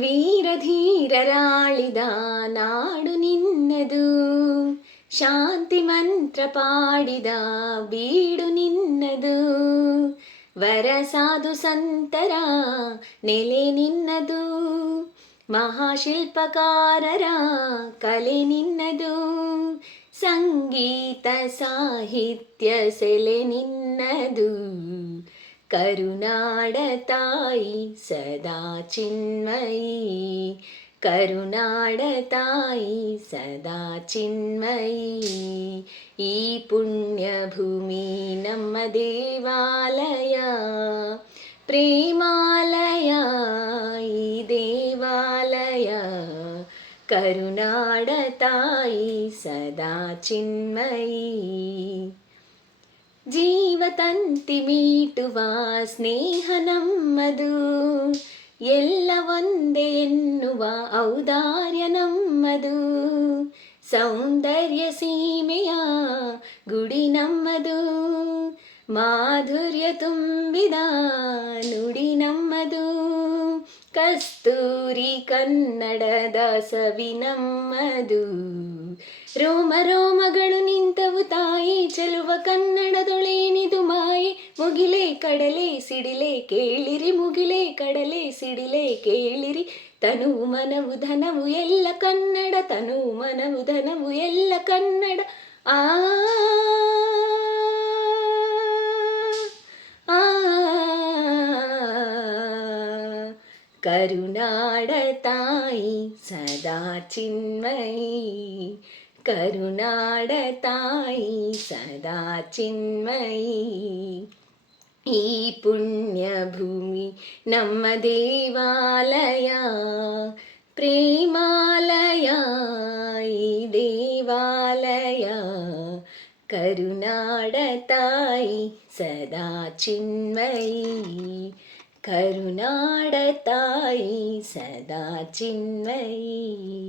ವೀರಧೀರರಾಳಿದ ನಾಡು ನಿನ್ನದು, ಶಾಂತಿ ಮಂತ್ರ ಪಾಡಿದ ಬೀಡು ನಿನ್ನದು, ವರಸಾಧು ಸಂತರ ನೆಲೆ ನಿನ್ನದು, ಮಹಾಶಿಲ್ಪಕಾರರ ಕಲೆ ನಿನ್ನದು, ಸಂಗೀತ ಸಾಹಿತ್ಯ ಸೆಲೆ ನಿನ್ನದು, ಕರುನಾಡ ತಾಯಿ ಸದಾ ಚಿನ್ಮಯಿ, ಕರುನಾಡ ತಾಯಿ ಸದಾ ಚಿನ್ಮಯಿ. ಈ ಪುಣ್ಯ ಭೂಮಿ ನಮ್ಮ ದೇವಾಲಯ, ಪ್ರೇಮಾಲಯ ಈ ದೇವಾಲಯ, ಕರುನಾಡ ತಾಯಿ ಸದಾ ಚಿನ್ಮಯಿ. ಜೀವತಂತಿ ಮೀಟುವ ಸ್ನೇಹ ನಮ್ಮದು, ಎಲ್ಲ ಒಂದೇ ಎನ್ನುವ ಔದಾರ್ಯ ನಮ್ಮದು, ಸೌಂದರ್ಯ ಸೀಮೆಯ ಗುಡಿ ನಮ್ಮದು, ಮಾಧುರ್ಯ ತುಂಬಿದ ನುಡಿ ನಮ್ಮದು, ಕಸ್ತೂರಿ ಕನ್ನಡದ ಸವಿ ನಮ್ಮದು, ರೋಮ ರೋಮಗಳು ನಿಂತವು ತಾಯಿ ಚೆಲುವ ಕನ್ನಡದೊಳೇನಿದು ಮಾಯೆ, ಮುಗಿಲೆ ಕಡಲೆ ಸಿಡಿಲೆ ಕೇಳಿರಿ, ಮುಗಿಲೆ ಕಡಲೆ ಸಿಡಿಲೆ ಕೇಳಿರಿ, ತನು ಮನವು ಧನವು ಎಲ್ಲ ಕನ್ನಡ, ತನು ಮನವು ಧನವು ಎಲ್ಲ ಕನ್ನಡ. ಆ ಕರುನಾಡ ತಾಯಿ ಸದಾ ಚಿನ್ಮಯಿ, ಕರುನಾಡ ತಾಯಿ ಸದಾ ಚಿನ್ಮಯಿ. ಈ ಪುಣ್ಯ ಭೂಮಿ ನಮ್ಮ ದೇವಾಲಯ, ಪ್ರೇಮಾಲಯ ಈ ದೇವಾಲಯ, ಕರುನಾಡ ತಾಯಿ ಸದಾ ಚಿನ್ಮಯಿ, ಕರುನಾಡ ತಾಯಿ ಸದಾ ಚಿನ್ಮಯಿ.